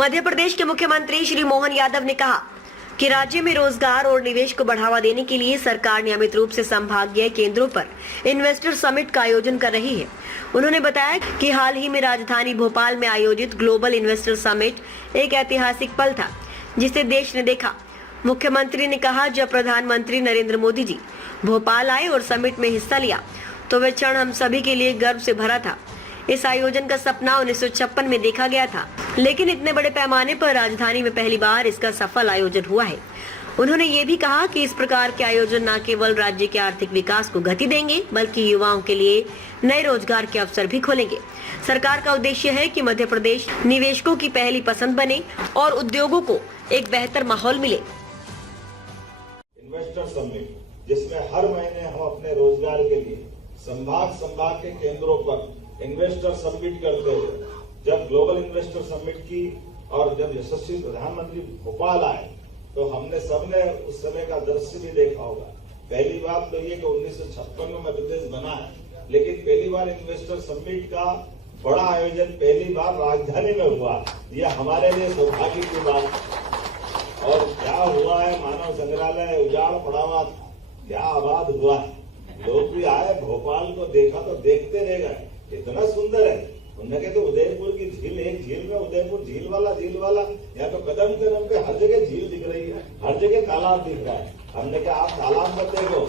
मध्य प्रदेश के मुख्यमंत्री श्री मोहन यादव ने कहा कि राज्य में रोजगार और निवेश को बढ़ावा देने के लिए सरकार नियमित रूप से संभागीय केंद्रों पर इन्वेस्टर समिट का आयोजन कर रही है। उन्होंने बताया कि हाल ही में राजधानी भोपाल में आयोजित ग्लोबल इन्वेस्टर समिट एक ऐतिहासिक पल था, जिसे देश ने देखा। मुख्यमंत्री ने कहा, जब प्रधानमंत्री नरेंद्र मोदी जी भोपाल आए और समिट में हिस्सा लिया तो वह क्षण हम सभी के लिए गर्व से भरा था। इस आयोजन का सपना 1956 में देखा गया था, लेकिन इतने बड़े पैमाने पर राजधानी में पहली बार इसका सफल आयोजन हुआ है। उन्होंने ये भी कहा कि इस प्रकार के आयोजन न केवल राज्य के आर्थिक विकास को गति देंगे, बल्कि युवाओं के लिए नए रोजगार के अवसर भी खोलेंगे। सरकार का उद्देश्य है कि मध्य प्रदेश निवेशकों की पहली पसंद बने और उद्योगों को एक बेहतर माहौल मिले। इन्वेस्टर समिट, जिसमें हर महीने हम अपने रोजगार के लिए संभाग के केंद्रों पर इन्वेस्टर समिट करते हुए, जब ग्लोबल इन्वेस्टर समिट की और जब यशस्वी प्रधानमंत्री भोपाल आए तो हमने सबने उस समय का दृश्य भी देखा होगा। पहली बात तो ये कि 1956 में मध्य प्रदेश बना है, लेकिन पहली बार इन्वेस्टर समिट का बड़ा आयोजन पहली बार राजधानी में हुआ। यह हमारे लिए सौभाग्य की बात। और क्या हुआ है, मानव संग्रहालय उजाड़ पड़ा हुआ था, क्या आबाद हुआ है। लोग भी आए, भोपाल को देखा तो देखते रह गए, इतना सुंदर है। उन्होंने कहा तो उदयपुर की झील, एक झील में उदयपुर झील वाला यहाँ तो कदम कदम पे हर जगह झील दिख रही है, हर जगह तालाब दिख रहा है। हमने कहा आप तालाब मत देखो,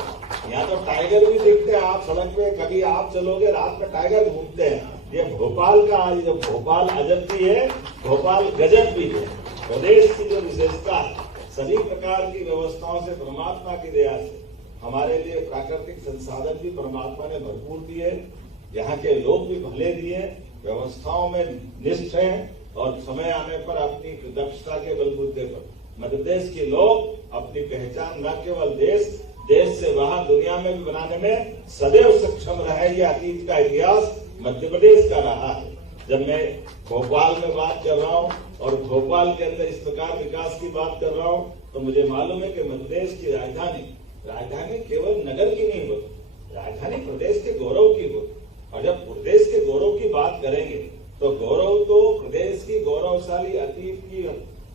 यहाँ तो टाइगर भी दिखते हैं। आप सड़क पे कभी आप चलोगे, रात में टाइगर घूमते हैं। ये भोपाल का आज जो भोपाल अजब भी है, भोपाल गजब भी है। प्रदेश की जो विशेषता है, सभी प्रकार की व्यवस्थाओं से परमात्मा की दया से हमारे लिए प्राकृतिक संसाधन भी परमात्मा ने भरपूर दिए, यहाँ के लोग भी भले दिए, व्यवस्थाओं में निष्ठ हैं और समय आने पर अपनी दक्षता के बलबूते पर मध्य प्रदेश के लोग अपनी पहचान न केवल देश से बाहर दुनिया में भी बनाने में सदैव सक्षम रहे। ये अतीत का इतिहास मध्य प्रदेश का रहा है। जब मैं भोपाल में बात कर रहा हूँ और भोपाल के अंदर इस प्रकार विकास की बात कर रहा हूँ, तो मुझे मालूम है कि मध्य प्रदेश की राजधानी केवल नगर की नहीं होती, राजधानी प्रदेश के गौरव की होती। और जब प्रदेश के गौरव की बात करेंगे तो गौरव तो प्रदेश की गौरवशाली अतीत की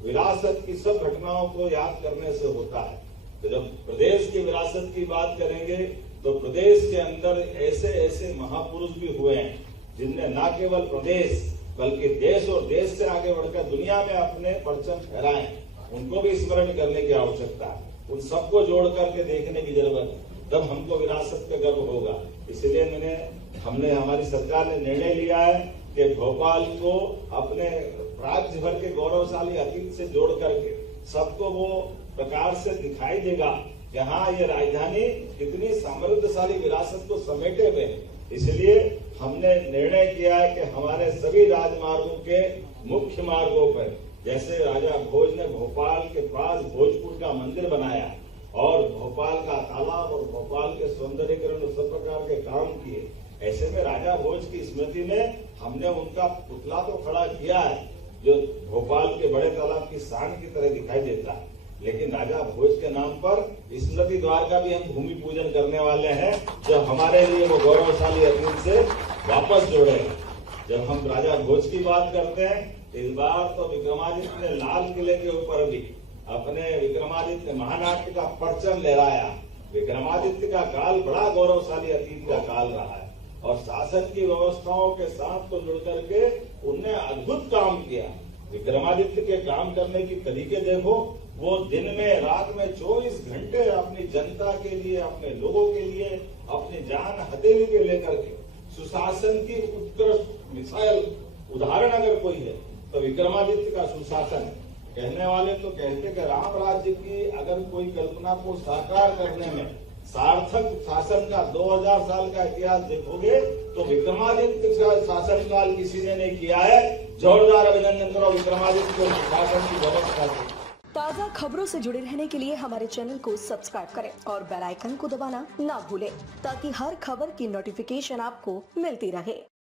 विरासत की सब घटनाओं को याद करने से होता है। तो जब प्रदेश की विरासत की बात करेंगे तो प्रदेश के अंदर ऐसे महापुरुष भी हुए हैं जिनने न केवल प्रदेश बल्कि देश और देश से आगे बढ़कर दुनिया में अपने परचम फहराए। उनको भी स्मरण करने की आवश्यकता है, उन सबको जोड़ करके देखने की जरूरत है, तब हमको विरासत पे गर्व होगा। इसलिए हमारी सरकार ने निर्णय लिया है कि भोपाल को अपने राज्य भर के गौरवशाली अतीत से जोड़ करके सबको वो प्रकार से दिखाई देगा कि हाँ, ये राजधानी कितनी समृद्धशाली विरासत को समेटे हुए है। इसलिए हमने निर्णय किया है कि हमारे सभी राजमार्गों के मुख्य मार्गों पर, जैसे राजा भोज ने भोपाल के पास भोजपुर का मंदिर बनाया और भोपाल का तालाब और भोपाल के सौंदर्यीकरण और सब प्रकार के काम किए, ऐसे में राजा भोज की स्मृति में हमने उनका पुतला तो खड़ा किया है जो भोपाल के बड़े तालाब की शान की तरह दिखाई देता है। लेकिन राजा भोज के नाम पर स्मृति द्वार का भी हम भूमि पूजन करने वाले हैं, जो हमारे लिए वो गौरवशाली अतीत से वापस जोड़ेगा। जब हम राजा भोज की बात करते हैं, इस बार तो विक्रमादित्य ने लाल किले के ऊपर भी अपने विक्रमादित्य महानाट्य का परचम लहराया। विक्रमादित्य का काल बड़ा गौरवशाली अतीत का काल रहा है और शासन की व्यवस्थाओं के साथ तो जुड़ करके उनने अद्भुत काम किया। विक्रमादित्य के काम करने की तरीके देखो, वो दिन में रात में 24 घंटे अपनी जनता के लिए, अपने लोगों के लिए अपनी जान हथेली पे लेकर के सुशासन की उत्कृष्ट मिसाइल उदाहरण अगर कोई है तो विक्रमादित्य का सुशासन है। कहने वाले तो कहते कि राम राज्य की अगर कोई कल्पना को साकार करने में सार्थक शासन का 2000 साल का इतिहास देखोगे तो विक्रमादित्य का शासनकाल किसी ने नहीं किया है। जोरदार अभिनंदन करो विक्रमादित्य को शासन की व्यवस्था से। ताज़ा खबरों से जुड़े रहने के लिए हमारे चैनल को सब्सक्राइब करें और बेल आइकन को दबाना ना भूलें, ताकि हर खबर की नोटिफिकेशन आपको मिलती रहे।